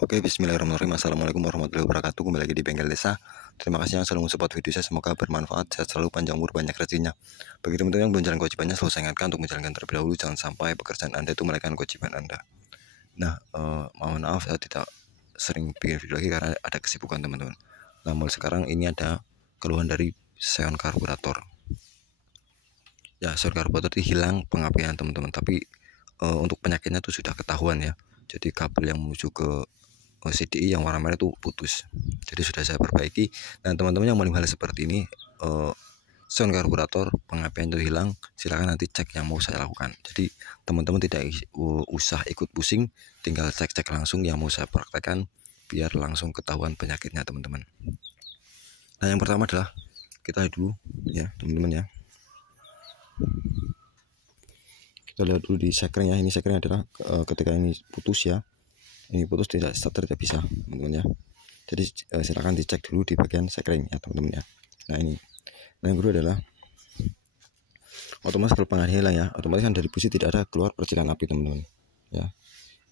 Oke, bismillahirrahmanirrahim. Assalamualaikum warahmatullahi wabarakatuh. Kembali lagi di Bengkel Desa. Terima kasih yang selalu support video saya. Semoga bermanfaat, sehat selalu, panjang umur, banyak rezekinya. Bagi teman-teman yang belum jalan kewajibannya, selalu saya ingatkan untuk menjalankan terlebih dahulu. Jangan sampai pekerjaan Anda itu melewatkan kewajiban Anda. Nah, mohon maaf saya tidak sering bikin video lagi karena ada kesibukan teman-teman. Nah, mulai sekarang ini ada keluhan dari seon karburator. Ya, seon karburator itu hilang pengapian teman-teman. Tapi untuk penyakitnya itu sudah ketahuan ya. Jadi kabel yang menuju ke CDI yang warna merah itu putus. Jadi sudah saya perbaiki. Dan teman-teman yang mengalami hal seperti ini, sound karburator pengapian itu hilang, silakan nanti cek yang mau saya lakukan. Jadi teman-teman tidak usah ikut pusing, tinggal cek-cek langsung yang mau saya praktekkan biar langsung ketahuan penyakitnya teman-teman. Nah, yang pertama adalah kita lihat dulu ya teman-teman ya. Kita lihat dulu di sekringnya. Ini sekring adalah ketika ini putus ya. Ini putus, tidak starter, tidak bisa teman-teman ya. Jadi silakan dicek dulu di bagian sekring ya teman-teman ya. Nah ini. Nah yang kedua adalah otomatis kalau pengapian hilang ya, otomatis kan dari busi tidak ada keluar percikan api teman-teman ya.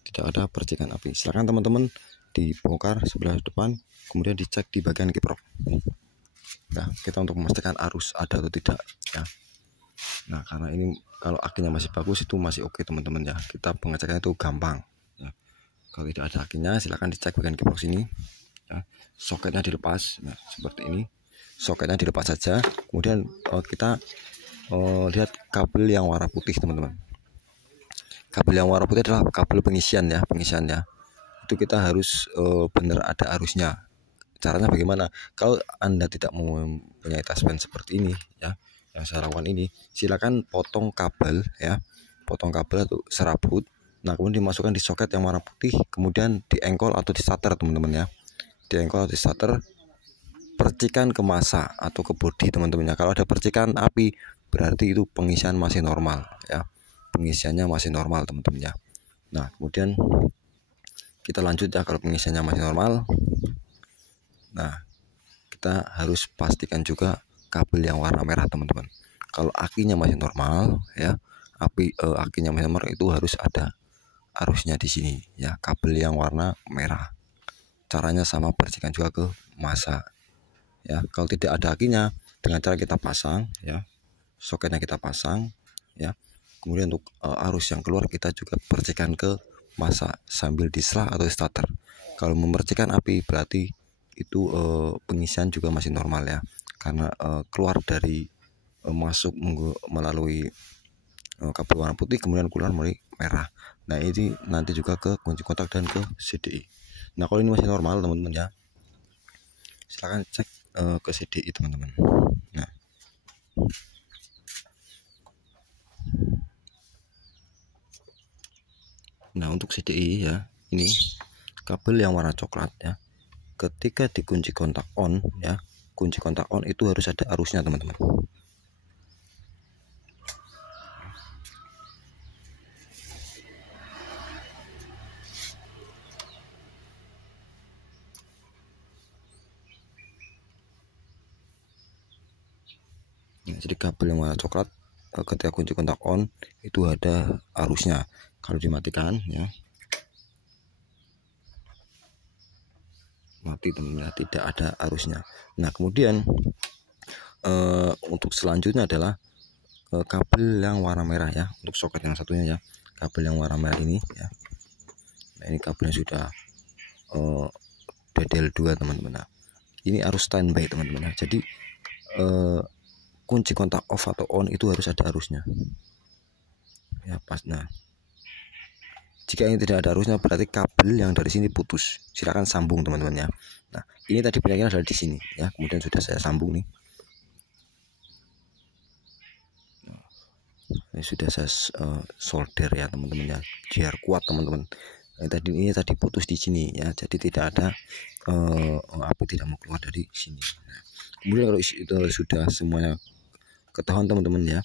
Tidak ada percikan api. Silakan teman-teman dibongkar sebelah depan, kemudian dicek di bagian kiprok. Nah kita untuk memastikan arus ada atau tidak ya. Nah karena ini kalau akinya masih bagus itu masih oke teman-teman ya. Kita pengecekannya itu gampang. Kalau tidak ada akinya, silahkan dicek bagian kiprok sini ya. Soketnya dilepas, nah, seperti ini. Soketnya dilepas saja. Kemudian kita lihat kabel yang warna putih teman-teman. Kabel yang warna putih adalah kabel pengisian ya. Itu kita harus benar ada arusnya. Caranya bagaimana? Kalau Anda tidak mempunyai taspen seperti ini ya, yang saya lakukan ini, silakan potong kabel ya. Potong kabel atau serabut. Nah kemudian dimasukkan di soket yang warna putih, kemudian diengkol atau di starter teman-teman ya. Diengkol atau di starter, percikan ke massa atau ke bodi teman-teman ya. Kalau ada percikan api berarti itu pengisian masih normal ya. Pengisiannya masih normal teman-teman ya. Nah kemudian kita lanjut ya. Kalau pengisiannya masih normal, nah kita harus pastikan juga kabel yang warna merah teman-teman. Kalau akinya masih normal ya, akinya masih normal, itu harus ada arusnya di sini ya, kabel yang warna merah. Caranya sama, percikan juga ke massa ya. Kalau tidak ada akinya, dengan cara kita pasang ya, soketnya kita pasang ya. Kemudian untuk arus yang keluar kita juga percikan ke massa sambil disela atau starter. Kalau memercikan api berarti itu pengisian juga masih normal ya, karena keluar dari masuk melalui kabel warna putih kemudian keluar melalui merah. Nah ini nanti juga ke kunci kontak dan ke CDI. Nah kalau ini masih normal teman-teman ya, silahkan cek ke CDI teman-teman. Nah untuk CDI ya, ini kabel yang warna coklat ya, ketika dikunci kontak on ya, kunci kontak on itu harus ada arusnya teman-teman. Nah, jadi kabel yang warna coklat ketika kunci kontak on itu ada arusnya. Kalau dimatikan ya, mati teman-teman, tidak ada arusnya. Nah kemudian untuk selanjutnya adalah kabel yang warna merah ya, untuk soket yang satunya ya, kabel yang warna merah ini ya. Nah ini kabelnya sudah DDL2 teman-teman. Nah, ini arus standby teman-teman. Jadi kunci kontak off atau on itu harus ada arusnya ya pas. Nah jika ini tidak ada arusnya berarti kabel yang dari sini putus. Silakan sambung teman-teman ya. Nah ini tadi penyakitnya adalah di sini ya, kemudian sudah saya sambung nih. Ini sudah saya solder ya teman-teman ya, biar kuat teman-teman. Ini tadi putus di sini ya, jadi tidak ada api tidak mau keluar dari sini. Nah, kemudian kalau itu sudah semuanya ketahuan teman-teman ya.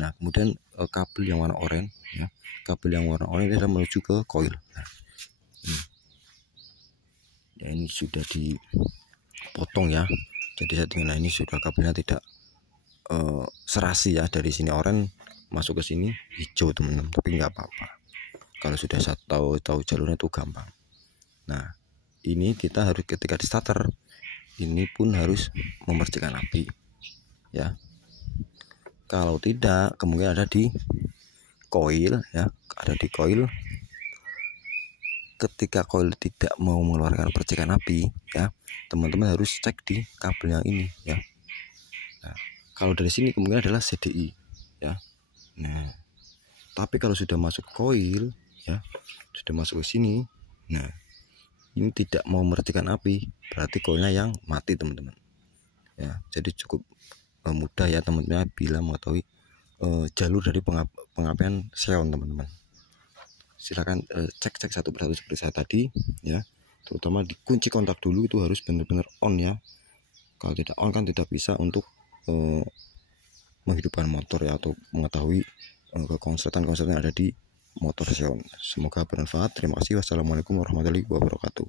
Nah kemudian kabel yang warna oranye ya, kabel yang warna oranye adalah menuju ke koil. Nah, ya ini sudah dipotong ya, jadi settingan. Nah ini sudah kabelnya tidak serasi ya, dari sini oranye masuk ke sini hijau teman-teman, tapi nggak apa-apa. Kalau sudah saya tahu jalurnya itu gampang. Nah, ini kita harus ketika di starter ini pun harus memercikan api ya. Kalau tidak, kemungkinan ada di koil ya, ada di koil. Ketika koil tidak mau mengeluarkan percikan api ya, teman-teman harus cek di kabelnya ini ya. Nah, kalau dari sini kemungkinan adalah CDI ya. Nah, tapi kalau sudah masuk koil ya, sudah masuk ke sini, nah ini tidak mau mercikan api, berarti koilnya yang mati teman-teman ya. Jadi cukup mudah ya teman-teman bila mengetahui jalur dari pengapian xeon teman-teman. Silakan cek satu persatu seperti saya tadi ya, terutama dikunci kontak dulu, itu harus benar-benar on ya. Kalau tidak on kan tidak bisa untuk menghidupkan motor ya, atau mengetahui konsletan yang ada di motor xeon. Semoga bermanfaat. Terima kasih. Wassalamualaikum warahmatullahi wabarakatuh.